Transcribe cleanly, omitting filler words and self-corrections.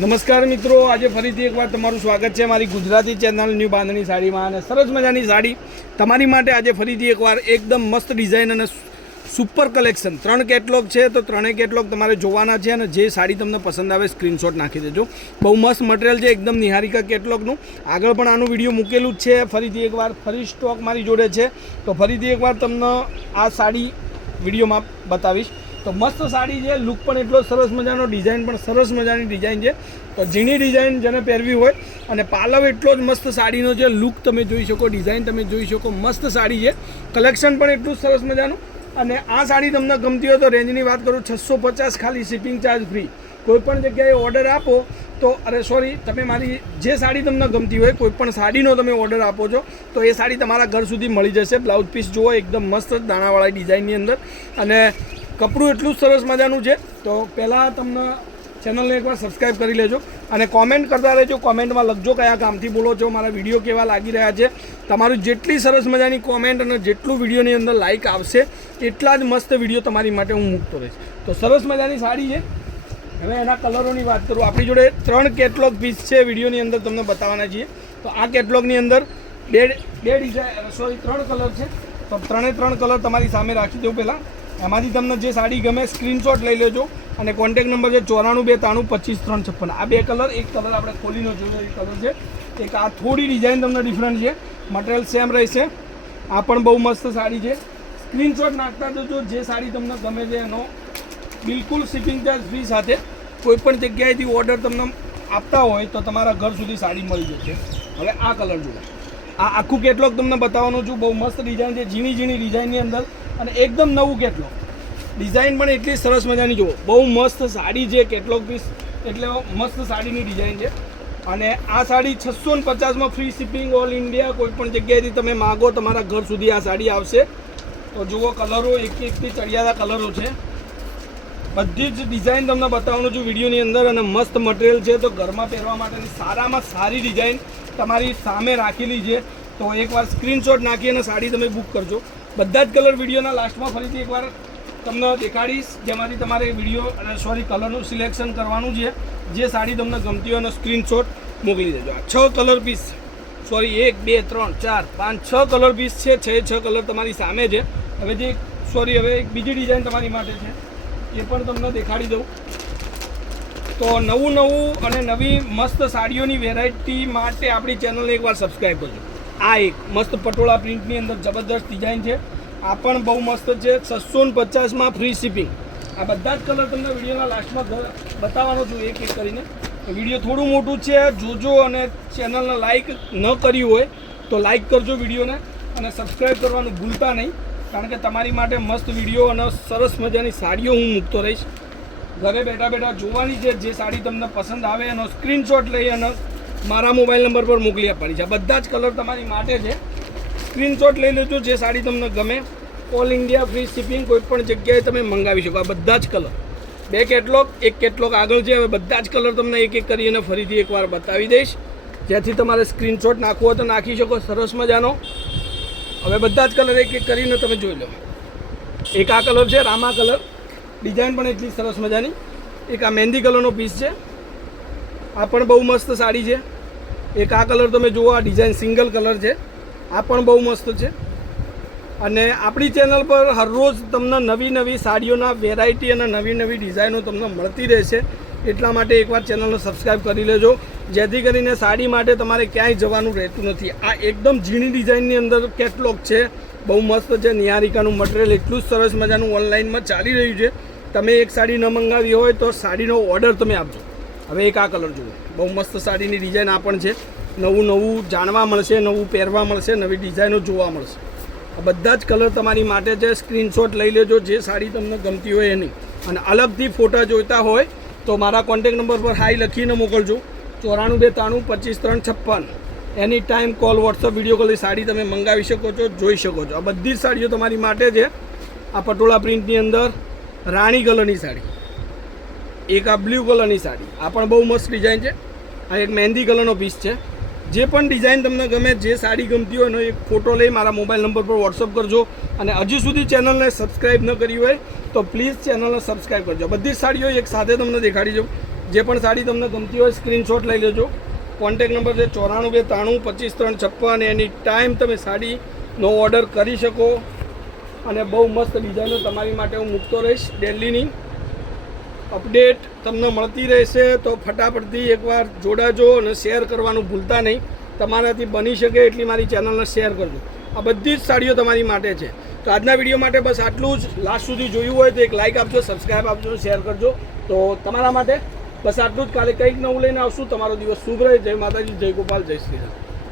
નમસ્કાર મિત્રો, આજે ફરીથી એકવાર તમારું સ્વાગત છે મારી ગુજરાતી ચેનલ ન્યૂ બાંધણી સાડીમાં. અને સરસ મજાની સાડી તમારી માટે આજે ફરીથી એકવાર એકદમ મસ્ત ડિઝાઇન અને સુપર કલેક્શન. 3 કેટલોગ છે, તો 3 કેટલોગ તમારે જોવાના છે. અને જે સાડી તમને પસંદ આવે સ્ક્રીનશોટ નાખી દેજો. બહુ મસ્ત મટીરિયલ છે, એકદમ નિહારિકા કેટલોગનું. આગળ પણ આનું વિડીયો મૂકેલું જ છે. ફરીથી એકવાર ફરી સ્ટોક મારી જોડે છે, તો ફરીથી એકવાર તમને આ સાડી વિડીયોમાં બતાવીશ. તો મસ્ત સાડી છે, લુક પણ એટલો સરસ મજાનો, ડિઝાઇન પણ સરસ મજાની ડિઝાઇન છે. તો ઝીણી ડિઝાઇન જેને પહેરવી હોય, અને પાલવ એટલો જ મસ્ત સાડીનો છે. લુક તમે જોઈ શકો, ડિઝાઇન તમે જોઈ શકો, મસ્ત સાડી છે. કલેક્શન પણ એટલું સરસ મજાનું. અને આ સાડી તમને ગમતી હોય તો રેન્જની વાત કરું, 650 ખાલી, શિપિંગ ચાર્જ ફ્રી. કોઈ પણ જગ્યાએ ઓર્ડર આપો તો, તમે મારી જે સાડી તમને ગમતી હોય, કોઈ પણ સાડીનો તમે ઓર્ડર આપો છો તો એ સાડી તમારા ઘર સુધી મળી જશે. બ્લાઉઝ પીસ જુઓ, એકદમ મસ્ત દાણાવાળા ડિઝાઇનની અંદર, અને કપડું એટલું સરસ મજાનું છે. તો પહેલાં તમને ચેનલને એકવાર સબસ્ક્રાઈબ કરી લેજો અને કોમેન્ટ કરતા રહેજો. કોમેન્ટમાં લખજો કયા ગામથી બોલો છો, મારા વિડીયો કેવા લાગી રહ્યા છે. તમારું જેટલી સરસ મજાની કોમેન્ટ અને જેટલું વિડીયોની અંદર લાઇક આવશે, એટલા જ મસ્ત વિડીયો તમારી માટે હું મૂકતો રહીશ. તો સરસ મજાની સાડી છે. હવે એના કલરોની વાત કરું, આપણી જોડે 3 કેટલોગ પીસ છે, વિડીયોની અંદર તમને બતાવવાના છીએ. તો આ કેટલોગની અંદર બે ડિઝાઇન 3 કલર છે. તો 3 કલર તમારી સામે રાખી દઉં. પહેલાં એમાંથી તમને જે સાડી ગમે સ્ક્રીનશોટ લઈ લેજો. અને કોન્ટેક નંબર છે 9492255356. આ 2 કલર, એક કલર આપણે ખોલીનો જોયો એ કલર છે. એક આ થોડી ડિઝાઇન તમને ડિફરન્ટ છે, મટીરિયલ સેમ રહેશે. આ પણ બહુ મસ્ત સાડી છે. સ્ક્રીનશોટ નાખતા જજો, જે સાડી તમને ગમે છે એનો બિલકુલ શિપિંગ ચાર્જ ફ્રી સાથે. કોઈ પણ જગ્યાએથી ઓર્ડર તમને આપતા હોય તો તમારા ઘર સુધી સાડી મળી જશે. હવે આ કલર જુઓ, આ આખું કેટલોગ તમને બતાવવાનું છું. બહુ મસ્ત ડિઝાઇન છે, ઝીણી ડિઝાઇનની અંદર, અને એકદમ નવું કેટલોગ. ડિઝાઇન પણ એટલી સરસ મજાની જુઓ, બહુ મસ્ત સાડી છે. કેટલોગ પીસ એટલે મસ્ત સાડીની ડિઝાઇન છે. અને આ સાડી 650માં ફ્રી શિપિંગ ઓલ ઇન્ડિયા. કોઈ પણ જગ્યાએથી તમે માગો, તમારા ઘર સુધી આ સાડી આવશે. તો જુઓ, કલરો એકથી ચડિયાતા કલરો છે. બધી જ ડિઝાઇન તમને બતાવવાનું છું વિડીયોની અંદર. અને મસ્ત મટીરિયલ છે, તો ઘરમાં પહેરવા માટેની સારામાં સારી ડિઝાઇન તમારી સામે રાખેલી છે. તો એકવાર સ્ક્રીનશોટ નાખી અને સાડી તમે બુક કરજો. બધા જ કલર વિડીયોના લાસ્ટમાં ફરીથી એકવાર તમને દેખાડીશ, જેમાંથી તમારે વિડીયો અને કલરનું સિલેક્શન કરવાનું છે. જે સાડી તમને ગમતી હોય એનો સ્ક્રીનશોટ મોકલી દેજો. આ 6 કલર પીસ, 1 2 3 4 5 6 કલર પીસ છે. 6 કલર તમારી સામે છે. હવે એક બીજી ડિઝાઇન તમારી માટે છે, એ પણ તમને દેખાડી દઉં. તો નવું અને નવી મસ્ત સાડીઓની વેરાયટી માટે આપણી ચેનલને એકવાર સબસ્ક્રાઈબ કરજો. આ એક મસ્ત પટોળા પ્રિન્ટની અંદર જબરદસ્ત ડિઝાઇન છે. આ પણ બહુ મસ્ત છે, 650માં ફ્રી શિપિંગ. આ બધા જ કલર તમને વિડીયોના લાસ્ટમાં બતાવવાનો છું એક કરીને. વિડીયો થોડું મોટું છે, જોજો. અને ચેનલને લાઇક ન કર્યું હોય તો લાઇક કરજો વિડીયોને, અને સબસ્ક્રાઈબ કરવાનું ભૂલતા નહીં. કારણ કે તમારી માટે મસ્ત વિડીયો અને સરસ મજાની સાડીઓ હું મૂકતો રહીશ. ઘરે બેઠા જોવાની છે. જે સાડી તમને પસંદ આવે એનો સ્ક્રીનશોટ લઈ અને મારા મોબાઈલ નંબર પર મોકલી આપવાની છે. બધા જ કલર તમારી માટે છે. સ્ક્રીનશોટ લઈ લેજો, જે સાડી તમને ગમે. ઓલ ઇન્ડિયા ફ્રી શિપિંગ, કોઈ પણ જગ્યાએ તમે મંગાવી શકો. આ બધા જ કલર, 2 કેટલોગ, એક કેટલોગ આગળ છે. હવે બધા જ કલર તમને એક કરીને ફરીથી એકવાર બતાવી દઈશ, જેથી તમારે સ્ક્રીનશોટ નાખવો હોય તો નાખી શકો. સરસ મજાનો. હવે બધા જ કલર એક કરીને તમે જોઈ લો. એક આ કલર છે, રામા કલર, ડિઝાઇન પણ એટલી સરસ મજાની. એક આ મહેંદી કલરનો પીસ છે, આ પણ બહુ મસ્ત સાડી છે. એક આ કલર તમે જુઓ, આ ડિઝાઇન સિંગલ કલર છે, આ પણ બહુ મસ્ત છે. અને આપણી ચેનલ પર હરરોજ તમને નવી સાડીઓના વેરાયટી અને નવી ડિઝાઇનો તમને મળતી રહેશે. એટલા માટે એકવાર ચેનલને સબસ્ક્રાઈબ કરી લેજો, જેથી કરીને સાડી માટે તમારે ક્યાંય જવાનું રહેતું નથી. આ એકદમ ઝીણી ડિઝાઇનની અંદર કેટલોગ છે, બહુ મસ્ત છે. નિહારિકાનું મટીરિયલ એટલું જ સરસ મજાનું ઓનલાઈનમાં ચાલી રહ્યું છે. તમે એક સાડી ન મંગાવી હોય તો સાડીનો ઓર્ડર તમે આપજો. હવે એક આ કલર જુઓ, બહુ મસ્ત સાડીની ડિઝાઇન આ પણ છે. નવું જાણવા મળશે, નવું પહેરવા મળશે, નવી ડિઝાઇનો જોવા મળશે. આ બધા જ કલર તમારી માટે છે. સ્ક્રીનશોટ લઈ લેજો, જે સાડી તમને ગમતી હોય એની. અને અલગથી ફોટા જોઈતા હોય તો મારા કોન્ટેક નંબર પર હાઈ લખીને મોકલજો, 94235356. Any time call, WhatsApp, video કોલની સાડી તમે મંગાવી શકો છો, જોઈ શકો છો. આ બધી જ સાડીઓ તમારી માટે છે. આ પટોળા પ્રિન્ટની અંદર રાણી કલરની સાડી, એક આ બ્લુ કલરની સાડી, આ પણ બહુ મસ્ત ડિઝાઇન છે. આ એક મહેંદી કલરનો પીસ છે. જે પણ ડિઝાઇન તમને ગમે, જે સાડી ગમતી હોય એનો એક ફોટો લઈ મારા મોબાઈલ નંબર પર વોટ્સઅપ કરજો. અને હજી સુધી ચેનલને સબસ્ક્રાઈબ ન કરી હોય તો પ્લીઝ ચેનલને સબસ્ક્રાઈબ કરજો. બધી જ સાડીઓ એક સાથે તમને દેખાડી દઉં. જે પણ સાડી તમને ગમતી હોય સ્ક્રીનશોટ લઈ લેજો. કોન્ટેક નંબર છે 9492935356 એની ટાઈમ તમે સાડીનો ઓર્ડર કરી શકો. અને બહુ મસ્ત ડિઝાઇનો તમારી માટે હું મૂકતો રહીશ. ડેલીની અપડેટ તમને મળતી રહેશે, તો ફટાફટથી એકવાર જોડાજો અને શેર કરવાનું ભૂલતા નહીં. તમારાથી બની શકે એટલી મારી ચેનલને શેર કરજો. આ બધી જ સાડીઓ તમારી માટે છે. તો આજના વિડીયો માટે બસ આટલું જ. લાસ્ટ સુધી જોયું હોય તો એક લાઇક આપજો, સબસ્ક્રાઈબ આપજો, શેર કરજો. તો તમારા માટે બસ આટલું જ. કાલે કંઈક નવું લઈને આવશું. તમારો દિવસ શુભ રહે. જય માતાજી, જય ગોપાલ, જય શ્રી રામ.